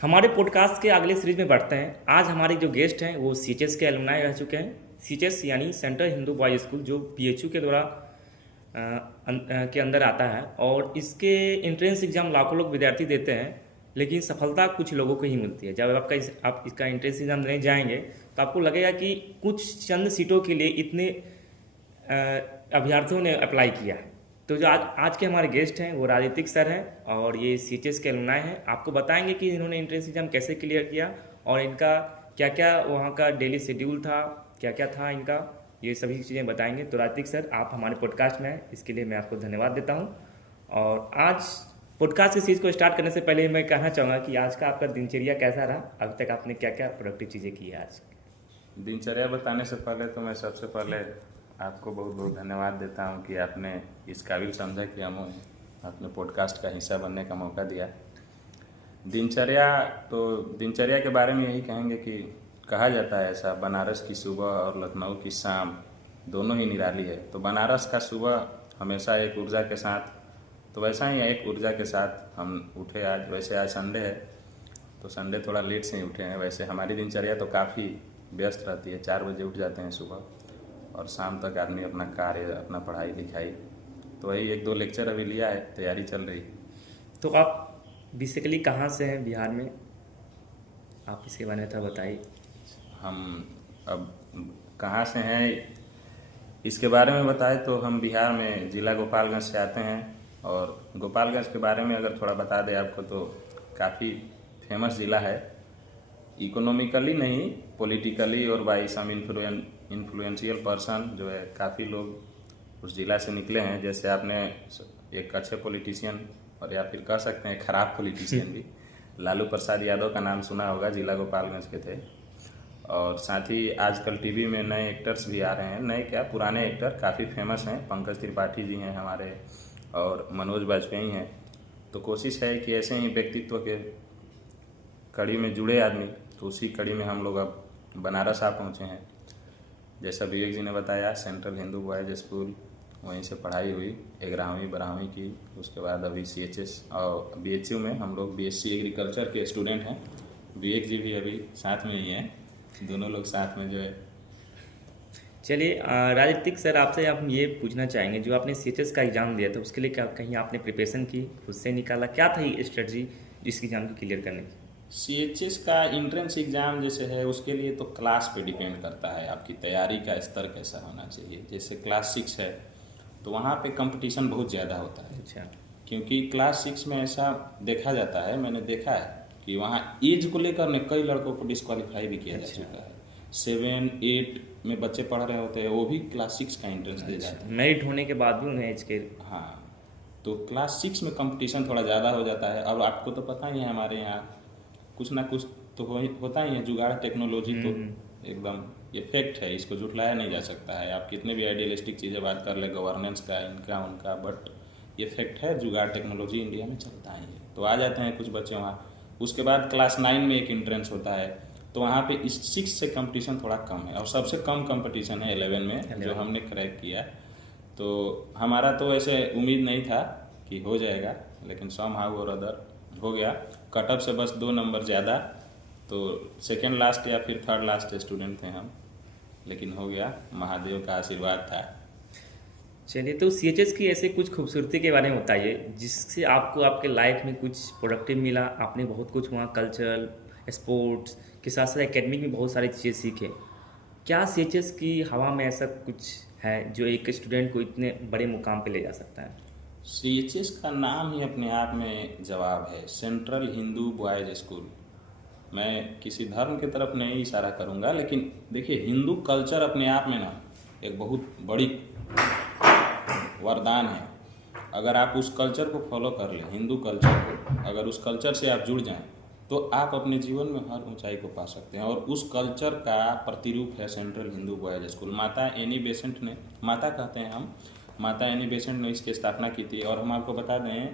हमारे पॉडकास्ट के अगले सीरीज में बढ़ते हैं। आज हमारे जो गेस्ट हैं वो सीएचएस के एलुमनाई रह चुके हैं। सीएचएस यानी सेंट्रल हिंदू बॉयज स्कूल, जो पीएचयू के द्वारा के अंदर आता है, और इसके एंट्रेंस एग्जाम लाखों लोग विद्यार्थी देते हैं, लेकिन सफलता कुछ लोगों को ही मिलती है। जब आप इसका एंट्रेंस एग्जाम देने जाएंगे तो आपको लगेगा कि कुछ चंद सीटों के लिए इतने अभ्यर्थियों ने अप्लाई किया है। तो जो आज के हमारे गेस्ट हैं वो राजनीतिक सर हैं और ये सीएचएस के एलुमनाई हैं। आपको बताएंगे कि इन्होंने एंट्रेंस एग्जाम कैसे क्लियर किया और इनका क्या क्या वहाँ का डेली शेड्यूल था, क्या क्या था इनका, ये सभी चीज़ें बताएंगे। तो राजनीतिक सर, आप हमारे पॉडकास्ट में हैं, इसके लिए मैं आपको धन्यवाद देता हूँ। और आज पॉडकास्ट की चीज़ को स्टार्ट करने से पहले मैं कहना चाहूँगा कि आज का आपका दिनचर्या कैसा रहा, अभी तक आपने क्या क्या प्रोडक्टिव चीज़ें की है आज। दिनचर्या बताने से पहले तो मैं सबसे पहले आपको बहुत बहुत धन्यवाद देता हूं कि आपने इस काबिल समझा कि हमें अपने पॉडकास्ट का हिस्सा बनने का मौका दिया। दिनचर्या के बारे में यही कहेंगे कि कहा जाता है ऐसा, बनारस की सुबह और लखनऊ की शाम दोनों ही निराली है। तो बनारस का सुबह हमेशा एक ऊर्जा के साथ, तो वैसा ही एक ऊर्जा के साथ हम उठे आज। वैसे आज संडे है तो संडे थोड़ा लेट से ही उठे हैं। वैसे हमारी दिनचर्या तो काफ़ी व्यस्त रहती है, 4 बजे उठ जाते हैं सुबह और शाम तक आदमी अपना कार्य, अपना पढ़ाई लिखाई, तो वही 1-2 लेक्चर अभी लिया है, तैयारी चल रही। तो आप बेसिकली कहाँ से हैं बिहार में, आप इसके बारे में थोड़ा बताइए। हम अब कहाँ से हैं इसके बारे में बताएं तो हम बिहार में जिला गोपालगंज से आते हैं। और गोपालगंज के बारे में अगर थोड़ा बता दें आपको तो काफ़ी फेमस ज़िला है, इकोनॉमिकली नहीं, पॉलिटिकली और बाई सम इन्फ्लुएंशियल पर्सन जो है, काफ़ी लोग उस ज़िला से निकले हैं। जैसे आपने एक अच्छे पॉलिटिशियन और या फिर कह सकते हैं खराब पॉलिटिशियन भी लालू प्रसाद यादव का नाम सुना होगा, जिला गोपालगंज के थे। और साथ ही आजकल टीवी में नए एक्टर्स भी आ रहे हैं, नए क्या पुराने एक्टर काफ़ी फेमस हैं। पंकज त्रिपाठी जी हैं हमारे और मनोज वाजपेयी हैं। तो कोशिश है कि ऐसे ही व्यक्तित्व के कड़ी में जुड़े आदमी, तो उसी कड़ी में हम लोग अब बनारस आ पहुँचे हैं। जैसा विवेक जी ने बताया, सेंट्रल हिंदू बॉयज स्कूल, वहीं से पढ़ाई हुई 11वीं 12वीं की। उसके बाद अभी सीएचएस और बीएचयू में हम लोग बीएससी एग्रीकल्चर के स्टूडेंट हैं। विवेक जी भी अभी साथ में ही हैं, दोनों लोग साथ में जो है। चलिए राजनीतिक सर, आपसे हम ये पूछना चाहेंगे, जो आपने सीएचएस का एग्ज़ाम दिया था उसके लिए क्या कहीं आपने प्रिपरेशन की, खुद से निकाला, क्या था ये स्ट्रेटजी इस एग्ज़ाम को क्लियर करने की? सीएचएस का इंट्रेंस एग्ज़ाम जैसे है उसके लिए तो क्लास पे डिपेंड करता है, आपकी तैयारी का स्तर कैसा होना चाहिए। जैसे क्लास 6 है तो वहाँ पे कंपटीशन बहुत ज़्यादा होता है। अच्छा। क्योंकि क्लास 6 में ऐसा देखा जाता है, मैंने देखा है कि वहाँ एज को लेकर ने कई लड़कों को डिस्क्वालीफाई भी किया जा चुका है। 7, 8 में बच्चे पढ़ रहे होते हैं, वो भी क्लास 6 का एंट्रेंस दे जाते हैं। मेरिट होने के बाद भी उन्हें एज के। हाँ, तो क्लास 6 में कंपटीशन थोड़ा ज़्यादा हो जाता है। और आपको तो पता ही है हमारे यहाँ कुछ ना कुछ तो होता ही है, जुगाड़ टेक्नोलॉजी तो एकदम ये फैक्ट है, इसको झुठलाया नहीं जा सकता है। आप कितने भी आइडियलिस्टिक चीज़ें बात कर ले, गवर्नेंस का, इनका उनका, बट ये फैक्ट है, जुगाड़ टेक्नोलॉजी इंडिया में चलता ही है। तो आ जाते हैं कुछ बच्चे वहाँ। उसके बाद क्लास 9 में एक इंट्रेंस होता है, तो वहाँ पे इस 6 से कंपटीशन थोड़ा कम है और सबसे कम कंपटीशन है 11 में, जो हमने क्रैक किया। तो हमारा तो ऐसे उम्मीद नहीं था कि हो जाएगा, लेकिन सम हाउ और अदर हो गया। कटअप से बस 2 नंबर ज़्यादा, तो सेकेंड लास्ट या फिर थर्ड लास्ट स्टूडेंट थे हम, लेकिन हो गया, महादेव का आशीर्वाद था। चलिए, तो सीएचएस की ऐसे कुछ खूबसूरती के बारे में बताइए जिससे आपको आपके लाइफ में कुछ प्रोडक्टिव मिला। आपने बहुत कुछ वहाँ कल्चरल, स्पोर्ट्स के साथ साथ एकेडमिक में बहुत सारी चीज़ें सीखे। क्या सीएचएस की हवा में ऐसा कुछ है जो एक स्टूडेंट को इतने बड़े मुकाम पे ले जा सकता है? सीएचएस का नाम ही अपने आप में जवाब है, सेंट्रल हिंदू बॉयज स्कूल। मैं किसी धर्म की तरफ नहीं इशारा करूंगा, लेकिन देखिए, हिंदू कल्चर अपने आप में ना एक बहुत बड़ी वरदान है। अगर आप उस कल्चर को फॉलो कर लें, हिंदू कल्चर को, अगर उस कल्चर से आप जुड़ जाएं, तो आप अपने जीवन में हर ऊंचाई को पा सकते हैं। और उस कल्चर का प्रतिरूप है सेंट्रल हिंदू बॉयज स्कूल। माता एनी बेसेंट ने, माता कहते हैं हम, माता एनी बेसेंट ने इसकी स्थापना की थी। और हम आपको बता दें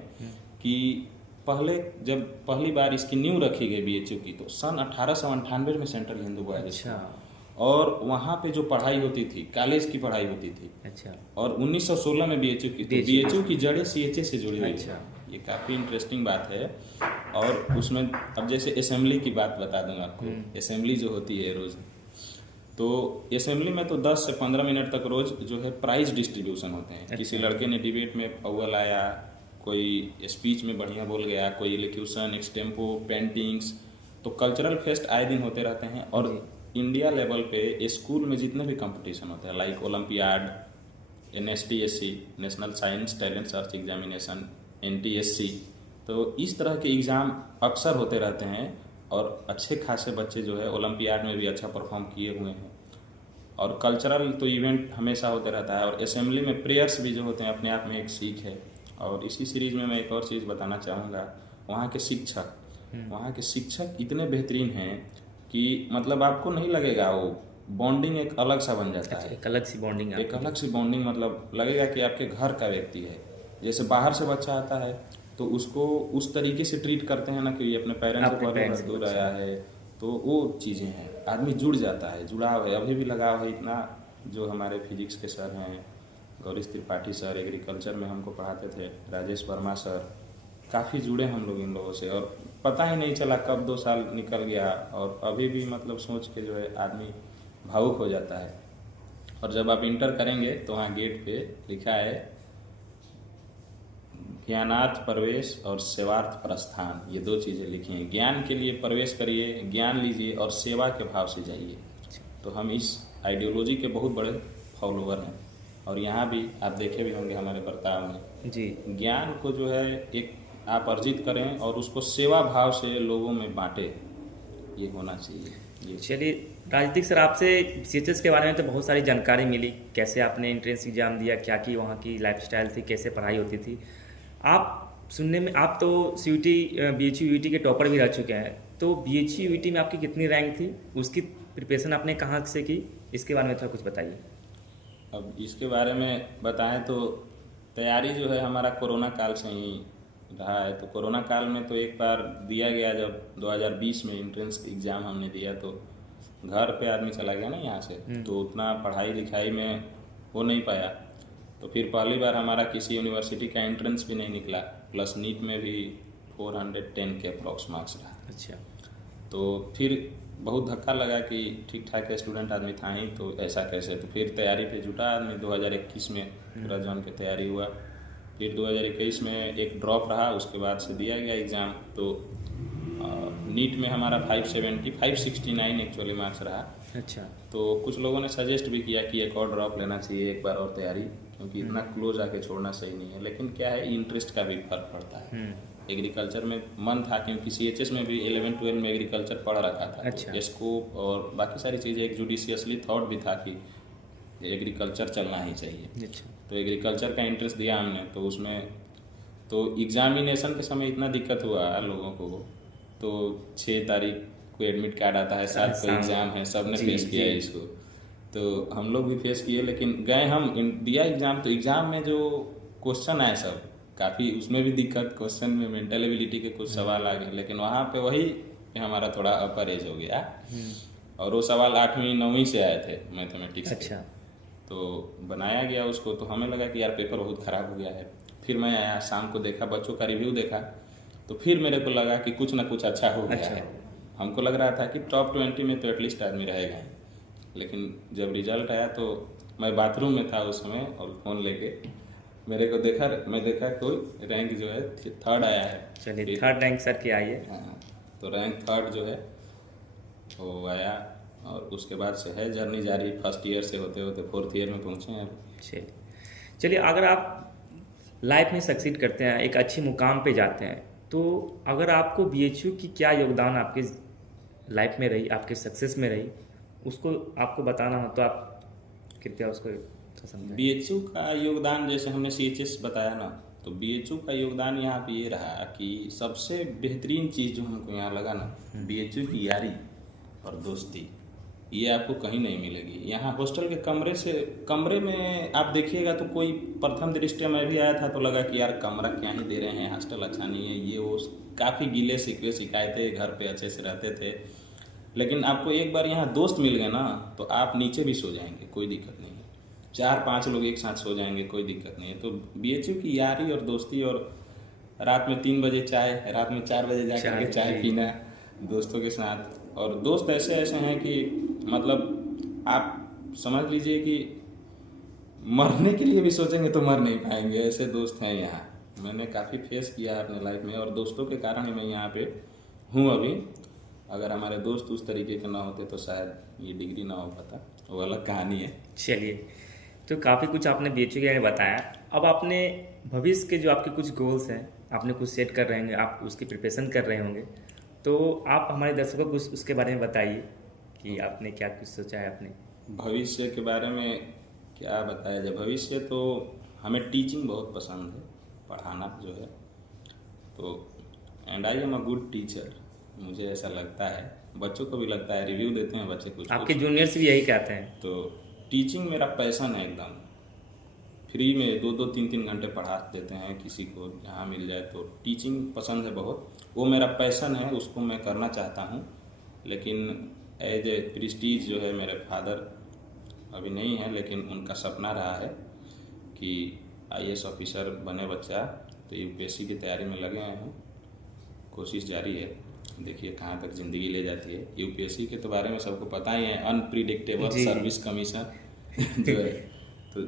कि पहले जब पहली बार इसकी नींव रखी गई बीएचयू की, तो सन 1898 में सेंट्रल हिंदू बॉयज स्कूल, और वहाँ पे जो पढ़ाई होती थी, कॉलेज की पढ़ाई होती थी। अच्छा। और 1916 में बीएचयू की, तो बीएचयू की जड़ें सीएचए से जुड़ी हुई है। अच्छा। ये काफ़ी इंटरेस्टिंग बात है। और उसमें अब जैसे असेंबली की बात बता दूंगा आपको। असेंबली जो होती है रोज़, तो असेंबली में तो 10 से 15 मिनट तक रोज जो है प्राइज डिस्ट्रीब्यूशन होते हैं। किसी लड़के ने डिबेट में अव्वल आया, कोई स्पीच में बढ़िया बोल गया, कोई इलोक्यूशन, एक्सटेम्पो, पेंटिंग्स। तो कल्चरल फेस्ट आए दिन होते रहते हैं। और इंडिया लेवल पे स्कूल में जितने भी कंपटीशन होते हैं, like olympiad, NSTSC, national science talent search examination, NTSC, तो इस तरह के एग्ज़ाम अक्सर होते रहते हैं। और अच्छे खासे बच्चे जो है ओलंपियाड में भी अच्छा परफॉर्म किए हुए हैं। और कल्चरल तो इवेंट हमेशा होते रहता है। और असेंबली में प्रेयर्स भी जो होते हैं अपने आप में एक सीख है। और इसी सीरीज़ में मैं एक और चीज़ बताना चाहूँगा, वहाँ के शिक्षक इतने बेहतरीन हैं कि मतलब आपको नहीं लगेगा, वो बॉन्डिंग एक अलग सा बन जाता है। एक अलग सी बॉन्डिंग एक अलग सी बॉन्डिंग, मतलब लगेगा कि आपके घर का व्यक्ति है। जैसे बाहर से बच्चा आता है तो उसको उस तरीके से ट्रीट करते हैं ना कि ये अपने पेरेंट्स से बहुत दूर आया है। तो वो चीज़ें हैं, आदमी जुड़ जाता है, जुड़ाव है, अभी भी लगाव है इतना। जो हमारे फिजिक्स के सर हैं, गौरीश त्रिपाठी सर, एग्रीकल्चर में हमको पढ़ाते थे, राजेश वर्मा सर, काफ़ी जुड़े हम लोग इन लोगों से। और पता ही नहीं चला कब 2 साल निकल गया। और अभी भी मतलब सोच के जो है आदमी भावुक हो जाता है। और जब आप इंटर करेंगे तो वहाँ गेट पे लिखा है ज्ञानार्थ प्रवेश और सेवार्थ प्रस्थान, ये 2 चीज़ें लिखी हैं। ज्ञान के लिए प्रवेश करिए, ज्ञान लीजिए, और सेवा के भाव से जाइए। तो हम इस आइडियोलॉजी के बहुत बड़े फॉलोवर हैं। और यहाँ भी आप देखे भी होंगे हमारे बर्ताव में जी, ज्ञान को जो है एक आप अर्जित करें और उसको सेवा भाव से लोगों में बांटे, ये होना चाहिए। चलिए राजनीतिक सर, आपसे CHS के बारे में तो बहुत सारी जानकारी मिली, कैसे आपने एंट्रेंस एग्जाम दिया, क्या की वहाँ की लाइफस्टाइल थी, कैसे पढ़ाई होती थी। आप सुनने में, आप तो CUT BHU UT के टॉपर भी रह चुके हैं, तो BHU UT में आपकी कितनी रैंक थी, उसकी प्रिपरेशन आपने कहाँ से की, इसके बारे में थोड़ा कुछ बताइए। अब इसके बारे में बताएं तो तैयारी जो है हमारा कोरोना काल से ही रहा है। तो कोरोना काल में तो एक बार दिया गया, जब 2020 में एंट्रेंस एग्ज़ाम हमने दिया, तो घर पे आदमी चला गया ना यहाँ से, तो उतना पढ़ाई लिखाई में हो नहीं पाया। तो फिर पहली बार हमारा किसी यूनिवर्सिटी का एंट्रेंस भी नहीं निकला, प्लस नीट में भी 410 के अप्रॉक्स मार्क्स रहा। अच्छा। तो फिर बहुत धक्का लगा कि ठीक ठाक स्टूडेंट आदमी था ही, तो ऐसा कैसे। तो फिर तैयारी पे जुटा आदमी। 2021 में पूरा जॉन पे तैयारी हुआ। फिर 2021 में एक ड्रॉप रहा, उसके बाद से दिया गया एग्ज़ाम। तो नीट में हमारा 569 एक्चुअली मार्क्स रहा। अच्छा। तो कुछ लोगों ने सजेस्ट भी किया कि एक और ड्रॉप लेना चाहिए, एक बार और तैयारी, क्योंकि इतना क्लोज आके छोड़ना सही नहीं है। लेकिन क्या है, इंटरेस्ट का भी फर्क पड़ता है। एग्रीकल्चर में मन था, क्योंकि CHS में भी 11-12 में एग्रीकल्चर पढ़ रखा था। अच्छा। तो स्कोप और बाकी सारी चीज़ें, एक जुडिशियसली थॉट भी था कि एग्रीकल्चर चलना ही चाहिए। अच्छा। तो एग्रीकल्चर का इंटरेस्ट दिया हमने। तो उसमें तो एग्जामिनेशन के समय इतना दिक्कत हुआ लोगों को। तो 6 तारीख को एडमिट कार्ड आता है, 7 को एग्ज़ाम है, सब ने फेस किया है इसको। तो हम लोग भी फेस किए, लेकिन गए हम दिया एग्ज़ाम। तो एग्ज़ाम में जो क्वेश्चन आए सब काफ़ी, उसमें भी दिक्कत, क्वेश्चन में मेंटल एबिलिटी के कुछ सवाल आ गए। लेकिन वहाँ पे वही हमारा थोड़ा अपर एज हो गया। और वो सवाल 8वीं 9वीं से आए थे मैथमेटिक्स। अच्छा। तो बनाया गया उसको, तो हमें लगा कि यार पेपर बहुत ख़राब हो गया है। फिर मैं आया, शाम को देखा, बच्चों का रिव्यू देखा, तो फिर मेरे को लगा कि कुछ ना कुछ अच्छा हो गया है। हमको लग रहा था कि टॉप 20 में तो एटलीस्ट आदमी रहेगा। लेकिन जब रिजल्ट आया तो मैं बाथरूम में था उस समय, और फ़ोन लेके मेरे को देखा, मैं देखा कोई रैंक जो है 3rd आया है। चलिए, 3rd रैंक सर की आई है। हाँ, तो रैंक 3rd जो है वो आया। और उसके बाद से है जर्नी जारी, फर्स्ट ईयर से होते होते 4th ईयर में पहुँचे हैं। चलिए, अगर आप लाइफ में सक्सीड करते हैं, एक अच्छे मुकाम पे जाते हैं, तो अगर आपको BHU की क्या योगदान आपके लाइफ में रही, आपके सक्सेस में रही, उसको आपको बताना हो तो आप कृपया उसको समझाएं। BHU का योगदान, जैसे हमने CHS बताया ना, तो BHU का योगदान यहाँ पे ये रहा कि सबसे बेहतरीन चीज़ जो हमको यहाँ लगा ना, BHU की यारी और दोस्ती, ये आपको कहीं नहीं मिलेगी। यहाँ हॉस्टल के कमरे में आप देखिएगा तो कोई प्रथम दृष्टया मैं भी आया था तो लगा कि यार कमरा क्या ही दे रहे हैं, हॉस्टल अच्छा नहीं है, ये वो काफ़ी गिले शिकवे शिकायतें, घर पे अच्छे से रहते थे। लेकिन आपको एक बार यहाँ दोस्त मिल गए ना, तो आप नीचे भी सो जाएंगे, कोई दिक्कत नहीं है। 4-5 लोग एक साथ सो जाएंगे, कोई दिक्कत नहीं है। तो BHU की यारी और दोस्ती और रात में 3 बजे चाय, रात में 4 बजे जाकर के चाय जी। पीना दोस्तों के साथ। और दोस्त ऐसे ऐसे हैं कि मतलब आप समझ लीजिए कि मरने के लिए भी सोचेंगे तो मर नहीं पाएंगे, ऐसे दोस्त हैं यहाँ। मैंने काफ़ी फेस किया है अपने लाइफ में, और दोस्तों के कारण ही मैं यहाँ पे हूँ अभी। अगर हमारे दोस्त उस तरीके के ना होते तो शायद ये डिग्री ना हो पाता, वो अलग कहानी है। चलिए, तो काफ़ी कुछ आपने बीएचयू के बारे में बताया। अब आपने भविष्य के जो आपके कुछ गोल्स हैं, आपने कुछ सेट कर रहे होंगे, आप उसकी प्रिपरेशन कर रहे होंगे, तो आप हमारे दर्शकों को उसके बारे में बताइए कि आपने क्या कुछ सोचा है आपने। भविष्य के बारे में क्या बताया जाए। भविष्य तो हमें टीचिंग बहुत पसंद है, पढ़ाना जो है, तो and I am a good teacher, मुझे ऐसा लगता है, बच्चों को भी लगता है, रिव्यू देते हैं बच्चे कुछ आपके कुछ। जूनियर्स भी यही कहते हैं। तो टीचिंग मेरा पैशन है एकदम। फ्री में 2-2 3-3 घंटे पढ़ा देते हैं किसी को, जहाँ मिल जाए। तो टीचिंग पसंद है बहुत, वो मेरा पैशन है, उसको मैं करना चाहता हूँ। लेकिन एज ए प्रेस्टीज जो है, मेरे फादर अभी नहीं है, लेकिन उनका सपना रहा है कि आईएएस ऑफिसर बने बच्चा, तो यूपीएससी की तैयारी में लगे हैं, कोशिश जारी है। देखिए कहाँ तक ज़िंदगी ले जाती है। यूपीएससी के तो बारे में सबको पता ही है, अनप्रिडिक्टेबल जी। सर्विस कमीशन जो है। तो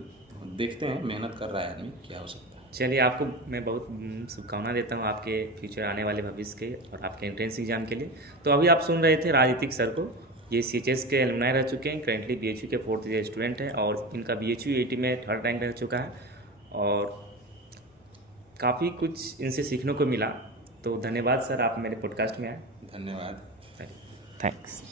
देखते हैं, मेहनत कर रहा है आदमी, क्या हो सकता है। चलिए, आपको मैं बहुत शुभकामना देता हूँ आपके फ्यूचर आने वाले भविष्य के और आपके एंट्रेंस एग्जाम के लिए। तो अभी आप सुन रहे थे राजनीतिक सर को। ये सीएचएस के एलुमनाई रह चुके हैं, करेंटली बीएचयू के 4th ईयर स्टूडेंट हैं, और इनका बीएचयू 80 में 3rd रैंक रह चुका है, और काफ़ी कुछ इनसे सीखने को मिला। तो धन्यवाद सर, आप मेरे पॉडकास्ट में आए। धन्यवाद। थैंक्स।